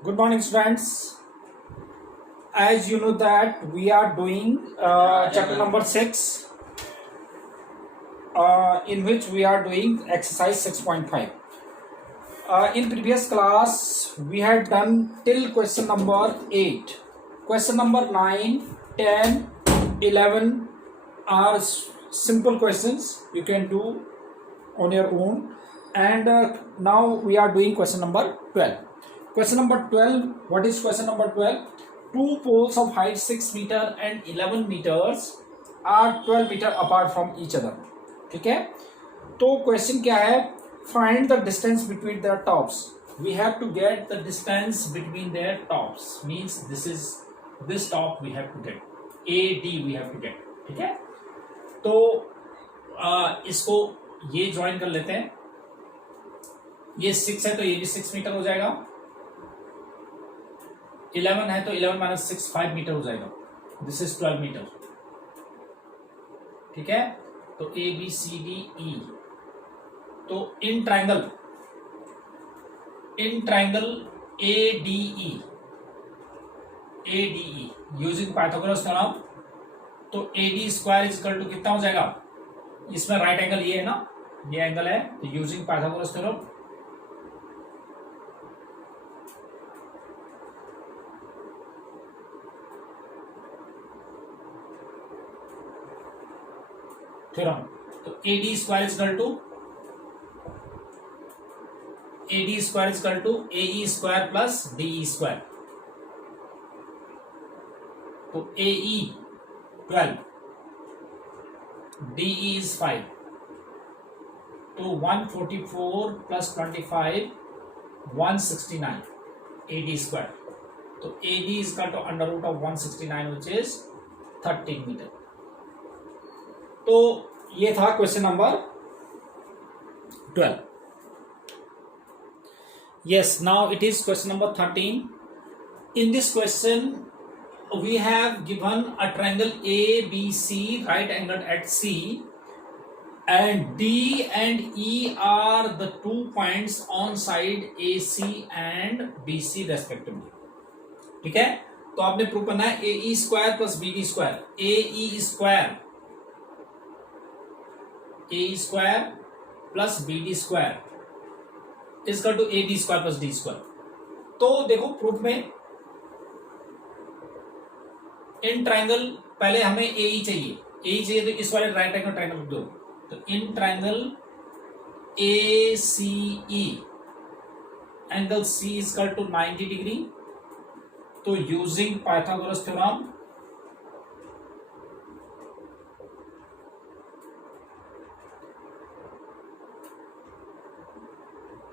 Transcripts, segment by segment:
Good morning, students. As you know that we are doing chapter number 6, in which we are doing exercise 6.5. In previous class, we had done till question number 8. Question number 9, 10, 11 are simple questions you can do on your own. And now we are doing question number 12. Question number 12, what is question number 12? Two poles of height 6 meter and 11 meters are 12 meter apart from each other. ठीक है, तो question क्या है? Find the distance between their tops. We have to get the distance between their tops. Means this is this top we have to get, A D we have to get. ठीक है, तो इसको ये join कर लेते हैं. ये 6 है तो ये भी 6 मीटर हो जाएगा. 11 है तो 11 माइनस 6 5 मीटर हो जाएगा. This is 12 metre. ठीक है, तो A B C D E. तो in triangle A D E using Pythagoras theorem, तो A D square is equal to कितना हो जाएगा? इसमें राइट एंगल ये है ना, ये एंगल है, तो यूजिंग पाइथागोरस थ्योरम तो A D square is equal to A E square plus D E square. तो A E 12, D E is 5, तो 144 प्लस 25 169 ए डी स्क्वायर. तो A D is equal to under root of 169 which is 13 metre. तो ये था question number 12. Yes, now it is question number 13. In this question, we have given a triangle ABC, right angled at C, and D and E are the 2 points on side AC and BC respectively. ठीक है, तो आपने prove करना है A E square plus B D square. A E square plus B D square is equal to A B square plus D square. तो देखो proof में in triangle, पहले हमें ए ई चाहिए, तो इस वाले राइट एंगल ट्राइंगल दो. तो in triangle A C E, angle C is equal to 90 degree. तो using Pythagoras theorem,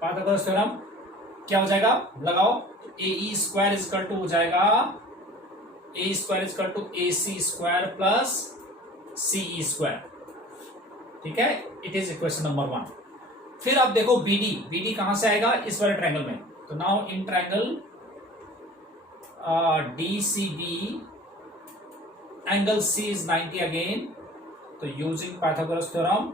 Pythagoras theorem क्या हो जाएगा? लगाओ. A E square is equal to हो जाएगा A square is equal to A C square plus C E square. ठीक है, it is equation number 1. फिर अब देखो बी डी कहां से आएगा? इस वाले ट्राइंगल में. तो now in triangle D C B, angle C is 90 again. तो using Pythagoras theorem,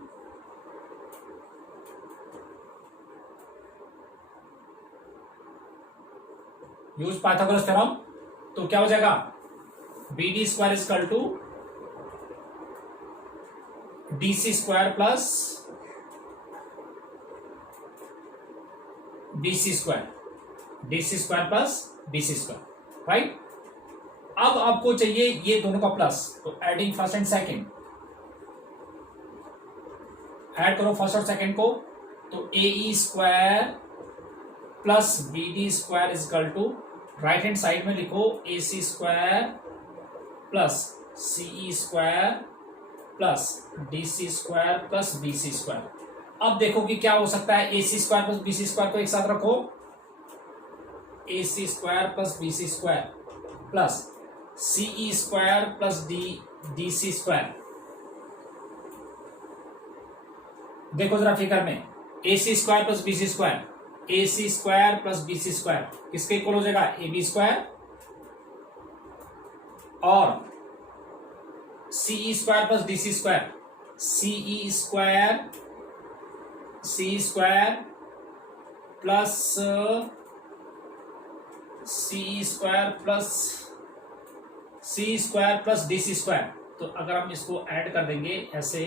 use Pythagoras theorem, तो क्या हो जाएगा? B D square is equal to D C square plus B C square, D C square plus B C square. Right, अब आपको चाहिए ये दोनों का प्लस. तो adding first and second, add करो फर्स्ट और सेकंड को. तो A E square plus B D square is equal to right hand side में लिखो A C square plus C E square plus D C square plus B C square. अब देखो कि क्या हो सकता है. A C square plus B C square को एक साथ रखो. A C square plus B C square plus C E square plus D C square. देखो जरा फिगर में, A C square plus B C square, A C square plus B C square किसके equal हो जाएगा? A B square. और C E square plus D C square, C E square plus C square plus D C square. तो अगर हम इसको add कर देंगे, ऐसे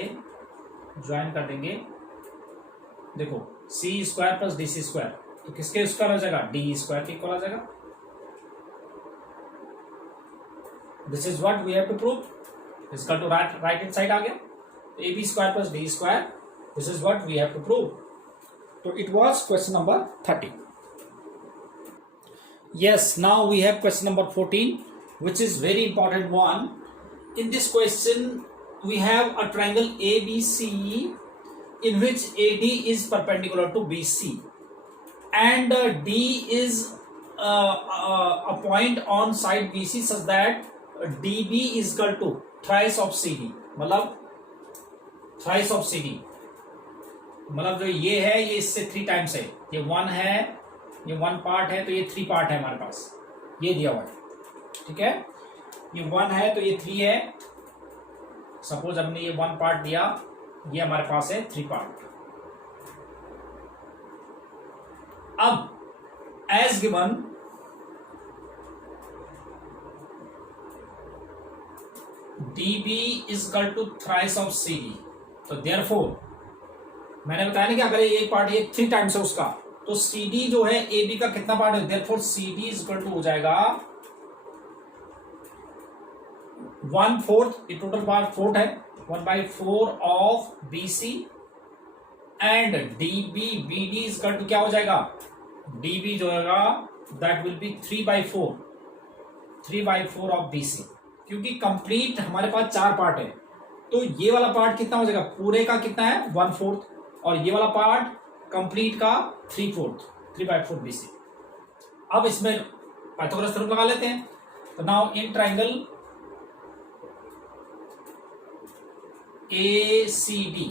ज्वाइन कर देंगे, देखो C square plus D C square, तो किसके स्क्वायर हो जाएगा, डी स्क्वायर के इक्वल हो जाएगा। This is what we have to prove, इसका टू राइट हैंड साइड आ गया, A B square plus D square, this is what we have to prove. तो it was question number 30। Yes, now we have question number 14, which is very important one. In this question, we have a triangle ABC in which AD is perpendicular to BC, and D is a point on side BC such that DB is equal to thrice of CD, मतलब thrice of CD, मतलब जो ये है ये इससे 3 times है, ये 1 है, ये 1 पार्ट है, तो ये 3 पार्ट है हमारे पास, ये दिया हुआ है, ठीक है। ये 1 है तो ये 3 है, सपोज हमने ये 1 पार्ट दिया, ये हमारे पास है 3 पार्ट। अब as given DB is equal to thrice of CD, तो देयरफॉर मैंने बताया ना कि अगर ये पार्ट ये 3 टाइम्स है उसका, तो CD जो है AB का कितना पार्ट है, therefore CD is equal to हो जाएगा 1/4, ये टोटल पार्ट 4 है, 1/4 of BC, and DB BD is equal to क्या हो जाएगा, DB जो होगा that will be 3/4 of BC, क्योंकि कंप्लीट हमारे पास 4 पार्ट है, तो ये वाला पार्ट कितना हो जाएगा, पूरे का कितना है 1/4, और ये वाला पार्ट कंप्लीट का 3/4 BC। अब इसमें पाइथागोरस थ्योरम लगा लेते हैं। तो now in triangle ACD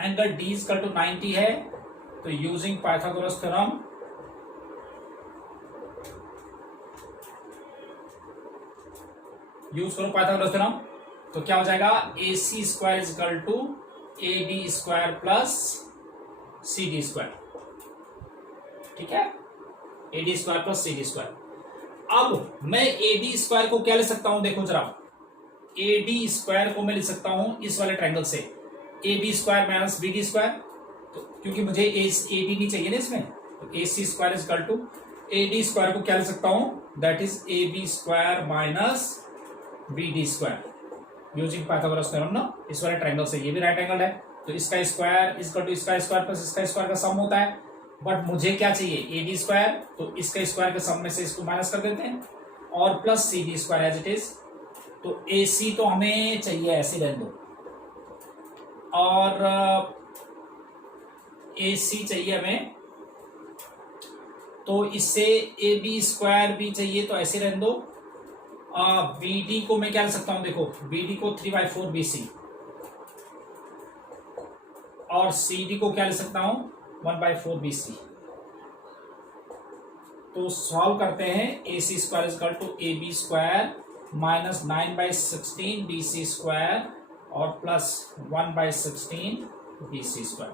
angle D is equal to 90 है, तो यूजिंग पाइथागोरस थ्योरम यूज करो पाइथागोरस थ्योरम, तो क्या हो जाएगा, AC square is equal to AD square plus CD square, ठीक है, AD square plus CD square. अब मैं AD स्क्वायर को क्या ले सकता हूं, देखो जरा, AD स्क्वायर को मैं ले सकता हूं इस वाले ट्रायंगल से AB square minus BD square, तो क्योंकि मुझे AD नहीं चाहिए ना इसमें, तो AC square is equal to AD square को क्या ले सकता हूं, that is AB square minus BD square using Pythagoras theorem ना, इस वाले ट्रायंगल से, ये भी राइट एंगल है, तो इसका स्क्वायर इज इक्वल टू इसका स्क्वायर प्लस इसका स्क्वायर का सम होता है, बट मुझे क्या चाहिए AD स्क्वायर, तो इसका स्क्वायर के सम में से इसको माइनस कर देते हैं, और plus CD square as it is, तो AC तो हमें चाहिए ऐसे रहने दो, और AC चाहिए हमें, तो इससे AB स्क्वायर भी चाहिए, तो ऐसे रहने दो। BD को मैं क्या ले सकता हूं, देखो BD को 3/4 BC, और CD को क्या ले सकता हूं 1/4 BC। तो सॉल्व करते हैं, AC square is equal to AB square minus 9/16 BC square और प्लस 1/16 BC स्क्वायर।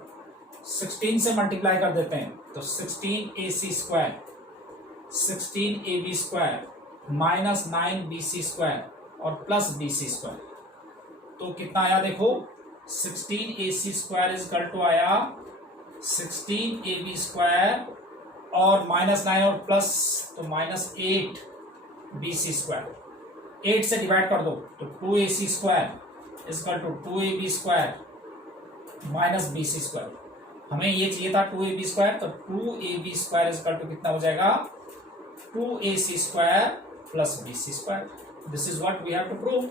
16 से मल्टीप्लाई कर देते हैं, तो 16 AC square 16 AB square minus 9 BC square और प्लस BC स्क्वायर, तो कितना आया देखो, 16 AC square is equal to आया 16 AB स्क्वायर और माइनस 9 और प्लस, तो माइनस 8 BC स्क्वायर, 8 से डिवाइड कर दो, तो 2 AC square is equal to 2 AB square minus BC square. हमें ये चाहिए था 2 AB स्क्वायर, तो 2 AB square is equal to कितना हो जाएगा, 2 AC square plus BC square. This is what we have to prove,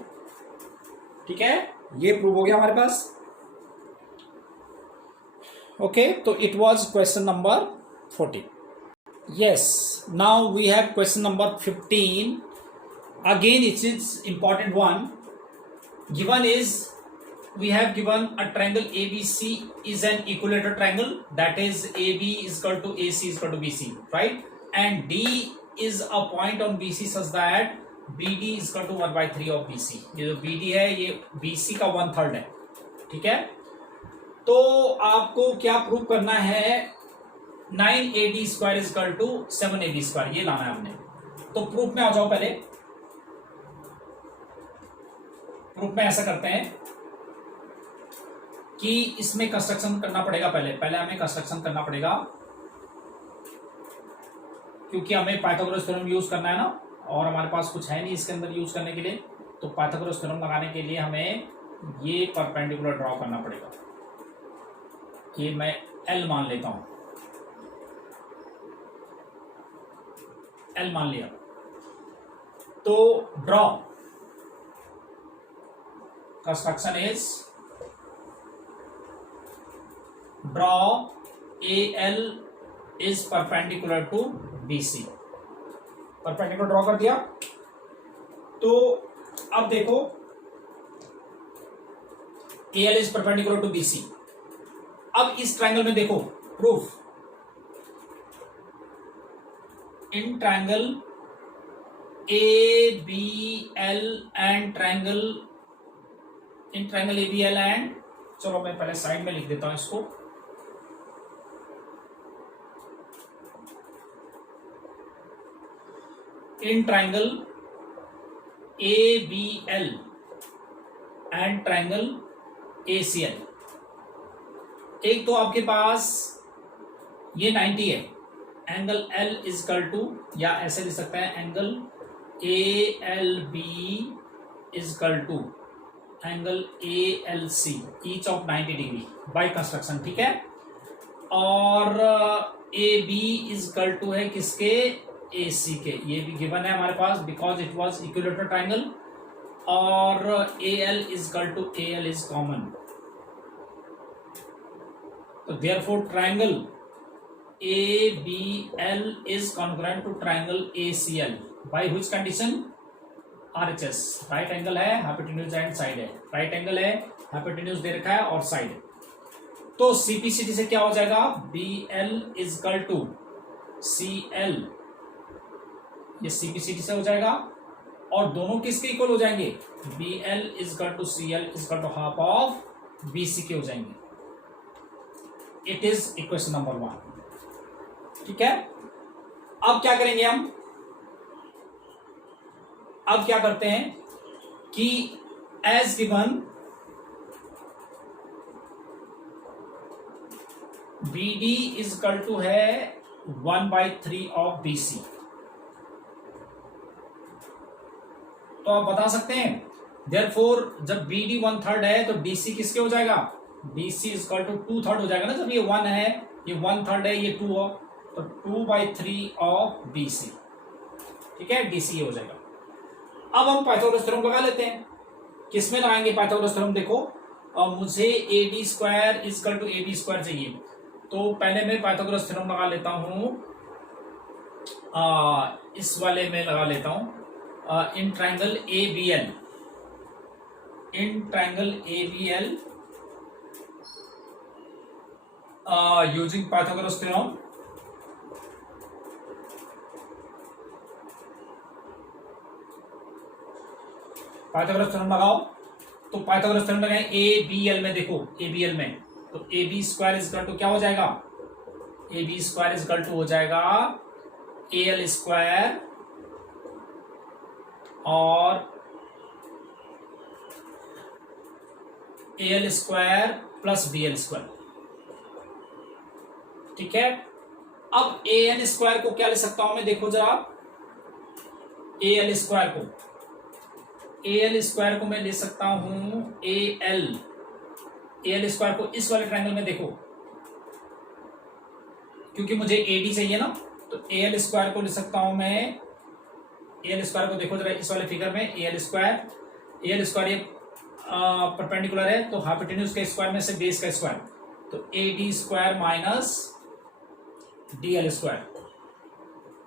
ठीक है, ये प्रूव हो गया हमारे पास। ओके, तो it was question number 14। Yes, now we have question number 15। Again it is important one. Given is, we have given a triangle ABC is an equilateral triangle, that is AB is equal to AC is equal to BC, right? And D is a point on BC such that BD is equal to 1/3 of BC. ये जो BD है ये BC का 1/3 है, ठीक है। तो आपको क्या प्रूव करना है, 9ab square is equal to 7ab square, ये लाना है हमने। तो प्रूफ में आ जाओ। पहले प्रूफ में ऐसा करते हैं कि इसमें कंस्ट्रक्शन करना पड़ेगा। पहले हमें कंस्ट्रक्शन करना पड़ेगा, क्योंकि हमें पाइथागोरस थ्योरम यूज करना है ना, और हमारे पास कुछ है नहीं इसके अंदर यूज करने के लिए। तो पाइथागोरस थ्योरम लगाने के लिए हमें ये परपेंडिकुलर ड्रॉ करना पड़ेगा। ये मैं L मान लेता हूं, L मान लिया। तो draw construction is draw AL is perpendicular to BC। Perpendicular draw कर दिया। तो अब देखो AL is perpendicular to BC। अब इस ट्रायंगल में देखो proof, in triangle ABL and triangle ABL and, चलो मैं पहले साइड में लिख देता हूं इसको। In triangle ABL and triangle ACL, एक तो आपके पास ये 90 है, angle L is equal to, या ऐसे लिख सकते हैं angle ALB is equal to angle ALC each of 90 degree by construction, ठीक है। और AB इज इक्वल टू है किसके, AC के, ये भी गिवन है हमारे पास because it was equilateral triangle. और AL is equal to AL is common, तो therefore triangle ABL is congruent to triangle ACL by which condition, RHS, right angle है, हाइपोटेन्यूज एंड साइड है, राइट एंगल है, hypotenuse दे रखा है और side. तो CPCT से क्या हो जाएगा, BL is equal to CL, ये CPCT से हो जाएगा, और दोनों किसके इक्वल हो जाएंगे, BL is equal to CL is equal to half of BC के हो जाएंगे। इट इज इक्वेशन नंबर 1, ठीक है। अब क्या करेंगे हम, अब क्या करते हैं कि as given BD is equal to है 1/3 ऑफ BC। तो आप बता सकते हैं देयरफॉर जब BD 1/3 है तो DC किसके हो जाएगा, BC इज इक्वल टू 2/3 हो जाएगा ना। जब ये 1 है, ये 1/3 है, ये 2 हो, तो 2/3 ऑफ BC, ठीक है, DC ये हो जाएगा। अब हम पाइथागोरस थ्योरम लगा लेते हैं। किसमें लगाएंगे पाइथागोरस थ्योरम, देखो मुझे AD square is equal to AB square चाहिए। तो पहले मैं पाइथागोरस थ्योरम लगा लेता हूं, इस वाले में लगा लेता हूं, इन ट्रायंगल ABL, इन triangle ABL using Pythagoras theorem। Pythagoras theorem लगाओ। तो पाइथागोरस थ्योरम लगाएं ABL में, देखो ABL में, तो AB square is equal to क्या हो जाएगा, AB square is equal to हो जाएगा AL स्क्वायर और AL square plus BL square, ठीक है। अब AN स्क्वायर को क्या ले सकता हूं मैं, देखो जरा, AL स्क्वायर को, AL स्क्वायर को मैं ले सकता हूं AL स्क्वायर को इस वाले ट्रायंगल में देखो, क्योंकि मुझे AD चाहिए ना, तो AL स्क्वायर को ले सकता हूं मैं, AL स्क्वायर को देखो जरा इस वाले फिगर में, AL स्क्वायर ये परपेंडिकुलर है, तो हाइपोटेन्यूज के स्क्वायर में से बेस का स्क्वायर, तो AD square minus DL square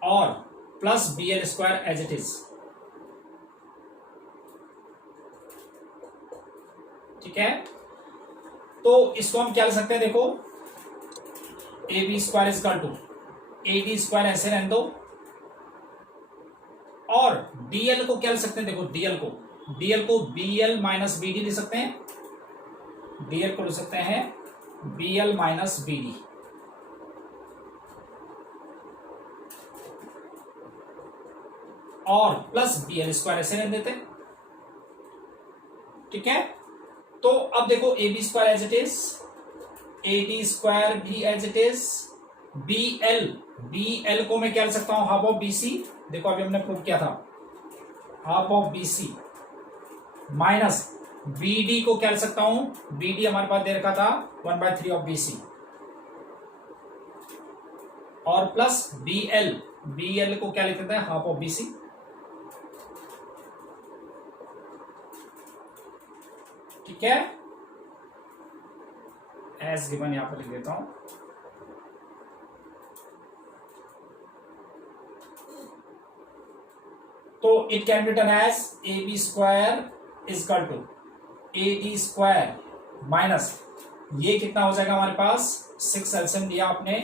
और plus BL square as it is, ठीक है। तो इसको हम क्या ले सकते हैं, देखो AB square is equal to AD square ऐसे रहने दो, और DL को क्या ले सकते हैं, देखो DL को BL माइनस BD ले सकते हैं, DL को ले सकते हैं BL माइनस BD, और प्लस बी एल स्क्वायर ऐसे रहने देते। ठीक है, तो अब देखो A B square as it is, A D square भी as it is, B L को मैं क्या लिख सकता हूं, हाफ ऑफ बी सी, देखो अभी हमने प्रूव किया था, half of B C minus B D को क्या लिख सकता हूं, बी डी हमारे पास दे रखा था 1/3 ऑफ बी सी, और प्लस बी एल को क्या लिख देते हैं, हाफ ऑफ बी सी। ठीक है, एज गिवन यहां पर लिख देता हूं। तो it can be written as A B square is equal to A D square minus, ये कितना हो जाएगा हमारे पास, 6 एलसीएम लिया आपने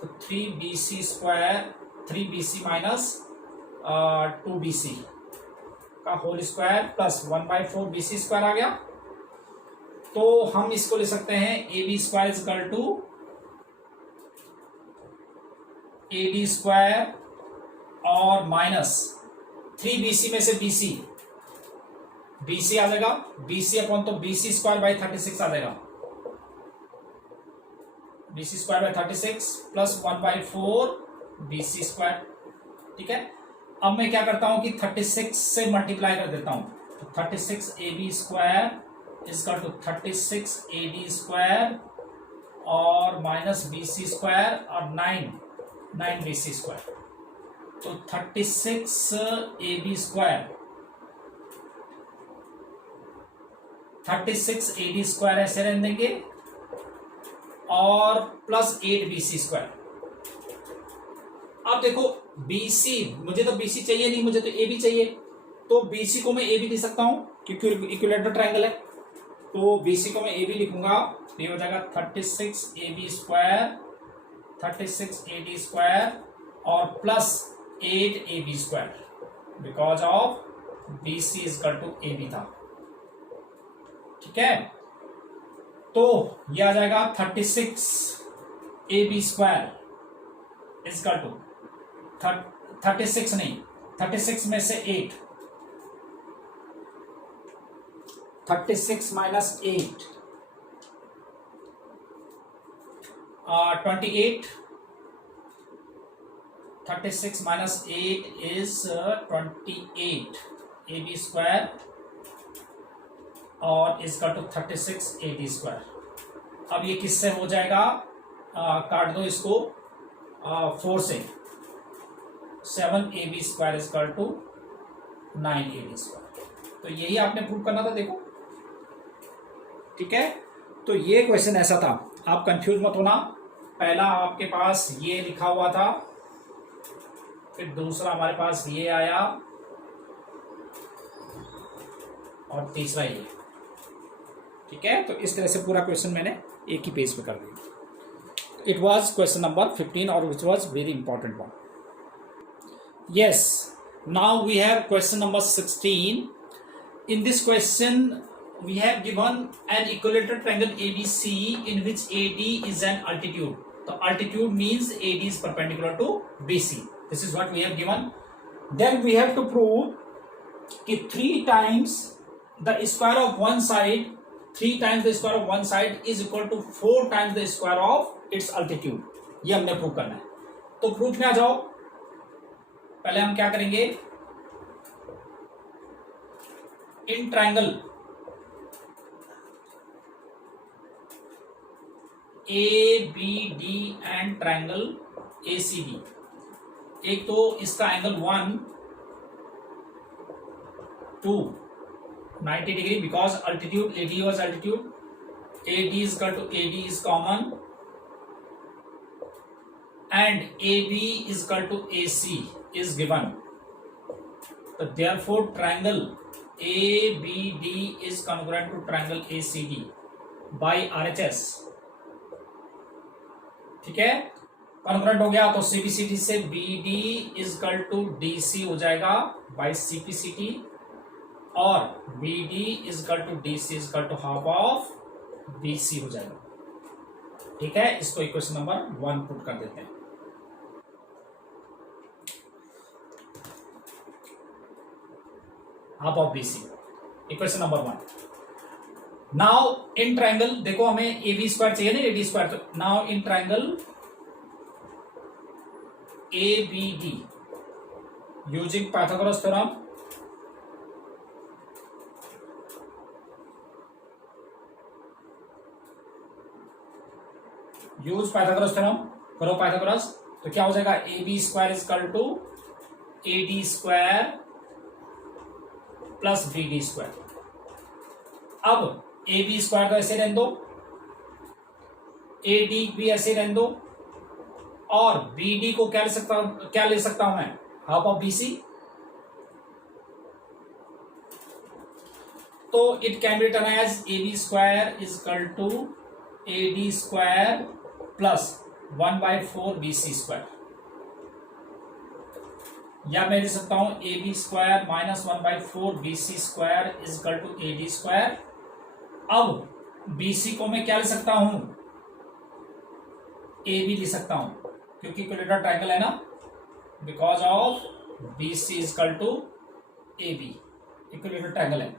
तो 3bc square, 3bc minus 2bc का whole square plus 1/4 bc square आ गया। तो हम इसको ले सकते हैं A B square is equal to A D square और माइनस 3bc में से bc आ जाएगा, bc अपॉन तो bc स्क्वायर बाई 36 आ जाएगा, bc square by 36 plus 1/4 bc square. ठीक है, अब मैं क्या करता हूं कि 36 से मल्टीप्लाई कर देता हूं, तो 36 ए बी स्क्वायर इसका टू 36 ए डी स्क्वायर और माइनस बी सी स्क्वायर और 9 बी सी स्क्वायर, तो 36 A B square, 36 A D square ऐसे रहने देंगे और प्लस 8 बी सी स्क्वायर। अब देखो BC, मुझे तो BC चाहिए नहीं, मुझे तो AB चाहिए, तो BC को मैं AB लिख सकता हूं क्योंकि इक्विलेटरल ट्रायंगल है, तो BC को मैं AB लिखूंगा, ये हो जाएगा 36 AB स्क्वायर, 36 AD स्क्वायर और plus 8 AB square because of BC is equal to AB था। ठीक है, तो ये आ जाएगा 36 AB स्क्वायर इजकल टू 36 नहीं, 36 में से 8, 36 minus 8 28, 36 minus 8 is 28 A B square और इसका टू 36 ए डी स्क्वायर। अब ये किससे हो जाएगा, काट दो इसको 4 से, 7 A B square is equal to 9 A D square. तो यही आपने प्रूव करना था, देखो। ठीक है, तो ये क्वेश्चन ऐसा था, आप कंफ्यूज मत होना। पहला आपके पास ये लिखा हुआ था, फिर दूसरा हमारे पास ये आया और तीसरा ये। ठीक है, तो इस तरह से पूरा क्वेश्चन मैंने एक ही पेज पे कर दिया। इट वाज क्वेश्चन नंबर 15 और which was very important one. Yes, now we have question number 16. In this question, we have given an equilateral triangle ABC in which AD is an altitude. The altitude means AD is perpendicular to BC. This is what we have given. Then we have to prove that 3 times the square of one side, 3 times the square of one side is equal to 4 times the square of its altitude. ये हमने prove करना है। तो proof में आ जाओ। पहले हम क्या करेंगे, in triangle A B D and triangle A C D, एक तो इसका angle 1 2 90 degree because altitude AD was altitude, AD is equal to AD is common and AB is equal to AC is given. So therefore triangle ABD is congruent to triangle ACD by RHS. ठीक है, congruent हो गया तो CPCD से BD is equal to DC हो जाएगा by CPCD और BD is equal to DC is equal to half of BC हो जाएगा। ठीक है, इसको इक्वेशन नंबर 1 पुट कर देते हैं। Half of BC। Equation number 1। Now in triangle, देखो हमें AB स्क्वायर चाहिए ना, AD स्क्वायर, तो now in triangle ABD using Pythagoras theorem, use Pythagoras theorem, करो पाइथागोरस, तो क्या हो जाएगा, AB square is equal to AD square plus BD square. अब AB स्क्वायर तो ऐसे रहने दो, AD भी ऐसे रहने दो, और BD को क्या ले सकता हूं मैं, हाफ ऑफ BC। तो it can be written as AB square is equal to AD square plus 1/4 BC square, या मैं लिख सकता हूं AB square minus 1/4 BC square is equal to AD square. अब BC को मैं क्या ले सकता हूं, AB लिख सकता हूं, क्योंकि इक्विलेटरल ट्रायंगल है ना, because of BC is equal to AB, equilateral triangle है।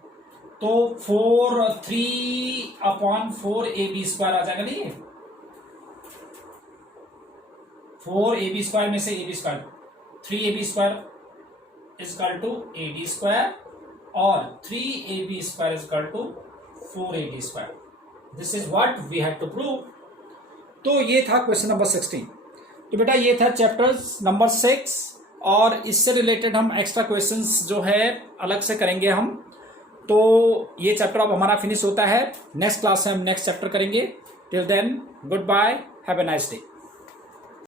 तो 3/4 AB स्क्वायर आ जाएगा नहीं, 4 AB स्क्वायर में से AB square, 3 AB square is equal to AD square, और 3 AB square is equal to 4 AD square. This is what we have to prove. तो ये था क्वेश्चन नंबर 16। तो बेटा ये था चैप्टर्स नंबर 6, और इससे रिलेटेड हम एक्स्ट्रा क्वेश्चंस जो है अलग से करेंगे हम। तो ये चैप्टर अब हमारा फिनिश होता है, नेक्स्ट क्लास में हम नेक्स्ट चैप्टर करेंगे। Till then goodbye, have a nice day.